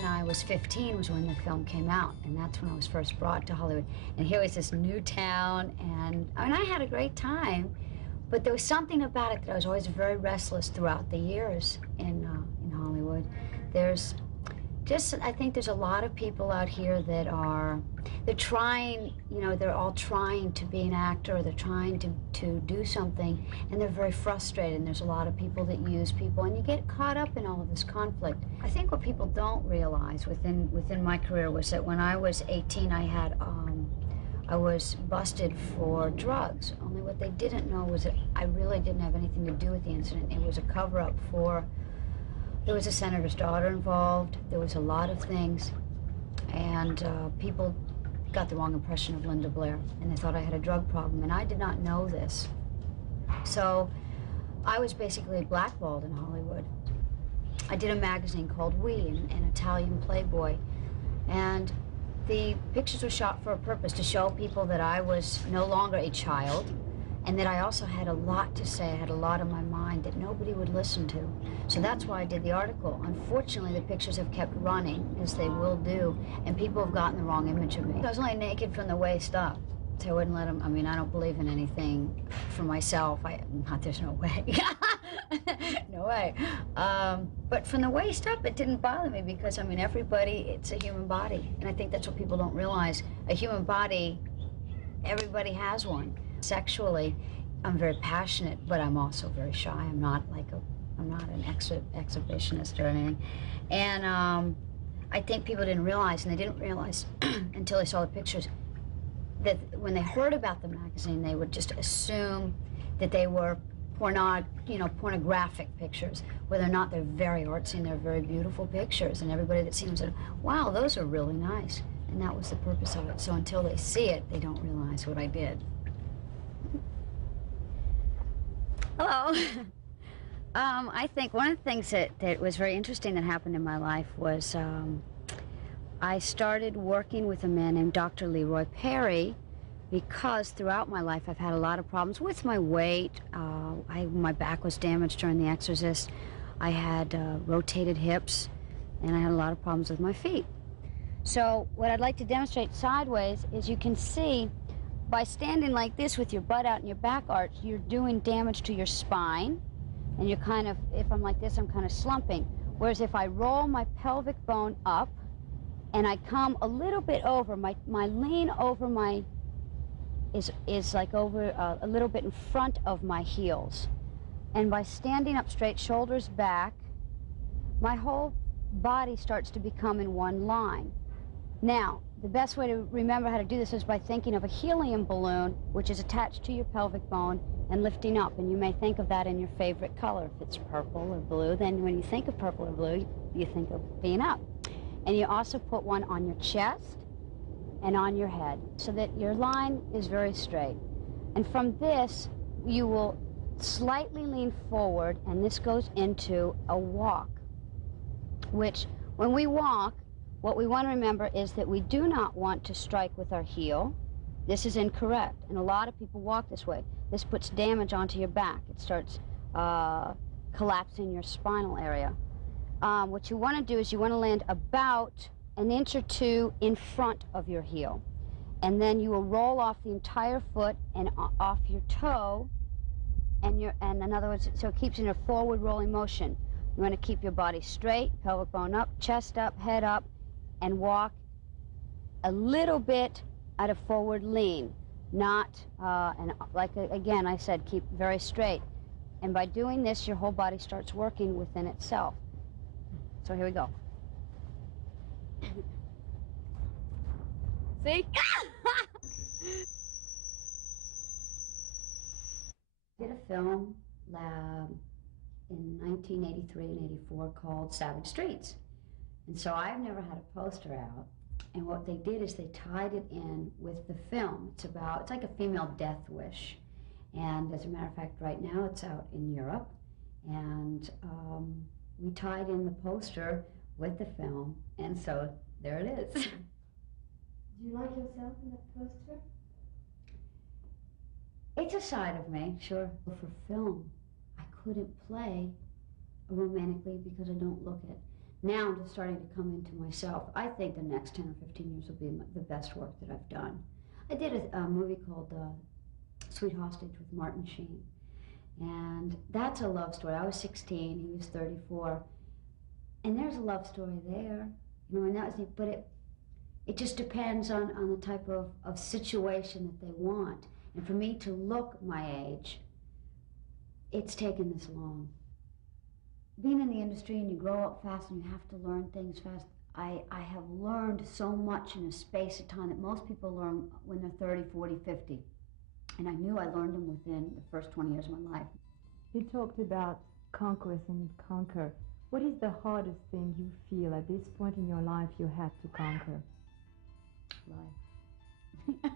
when I was 15 was when the film came out, and that's when I was first brought to Hollywood. And here was this new town, and I mean, I had a great time, but there was something about it that I was always very restless throughout the years in Hollywood. There's just, I think there's a lot of people out here that they're trying, you know, they're all trying to be an actor, they're trying to do something, and they're very frustrated, and there's a lot of people that use people, and you get caught up in all of this conflict. I think what people don't realize within my career was that when I was 18, I was busted for drugs. Only what they didn't know was that I really didn't have anything to do with the incident. It was a cover-up for, there was a senator's daughter involved, there was a lot of things, and people got the wrong impression of Linda Blair, and they thought I had a drug problem, and I did not know this. So I was basically blackballed in Hollywood. I did a magazine called We, an Italian Playboy, and the pictures were shot for a purpose, to show people that I was no longer a child, and that I also had a lot to say. I had a lot on my mind that nobody would listen to. So that's why I did the article. Unfortunately, the pictures have kept running, as they will do, and people have gotten the wrong image of me. I was only naked from the waist up, so I wouldn't let them, I mean, I don't believe in anything for myself. There's no way. No way. But from the waist up, it didn't bother me because, I mean, it's a human body. And I think that's what people don't realize. A human body, everybody has one. Sexually, I'm very passionate, but I'm also very shy. I'm not an exhibitionist or anything. And I think people didn't realize, and they didn't realize until they saw the pictures, that when they heard about the magazine, they would just assume that they were pornographic pictures, whether or not they're very artsy and they're very beautiful pictures. And everybody that seen them said, wow, those are really nice. And that was the purpose of it. So until they see it, they don't realize what I did. Hello. I think one of the things that was very interesting that happened in my life was I started working with a man named Dr. Leroy Perry, because throughout my life I've had a lot of problems with my weight. My back was damaged during The Exorcist. I had rotated hips, and I had a lot of problems with my feet. So what I'd like to demonstrate sideways is you can see by standing like this with your butt out and your back arch, you're doing damage to your spine, and you're kind of, if I'm like this, I'm kind of slumping. Whereas if I roll my pelvic bone up and I come a little bit over, my lean over my, is like over a little bit in front of my heels. And by standing up straight, shoulders back, my whole body starts to become in one line. Now, the best way to remember how to do this is by thinking of a helium balloon, which is attached to your pelvic bone and lifting up. And you may think of that in your favorite color. If it's purple or blue, then when you think of purple or blue, you think of being up. And you also put one on your chest and on your head, so that your line is very straight. And from this, you will slightly lean forward, and this goes into a walk, which, when we walk, what we want to remember is that we do not want to strike with our heel. This is incorrect, and a lot of people walk this way. This puts damage onto your back. It starts collapsing your spinal area. What you want to do is you want to land about an inch or two in front of your heel, and then you will roll off the entire foot and off your toe, and in other words, so it keeps in a forward rolling motion. You want to keep your body straight, pelvic bone up, chest up, head up, and walk a little bit at a forward lean, not, and like again I said, keep very straight. And by doing this, your whole body starts working within itself. So here we go. See? Did a film in 1983 and 84 called Savage Streets. And so I've never had a poster out. And what they did is they tied it in with the film. It's like a female death wish. And as a matter of fact, right now it's out in Europe. And we tied in the poster with the film. And so there it is. Do you like yourself in that poster? It's a side of me, sure. For film, I couldn't play romantically because I don't look it. Now I'm just starting to come into myself. I think the next 10 or 15 years will be the best work that I've done. I did a movie called Sweet Hostage with Martin Sheen. And that's a love story. I was 16, he was 34. And there's a love story there. You know, and that was, but it just depends on the type of situation that they want. And for me to look my age, it's taken this long. Being in the industry and you grow up fast and you have to learn things fast, I have learned so much in a space of time that most people learn when they're 30, 40, 50. And I knew I learned them within the first 20 years of my life. You talked about conquest and conquer. What is the hardest thing you feel at this point in your life you had to conquer? Life.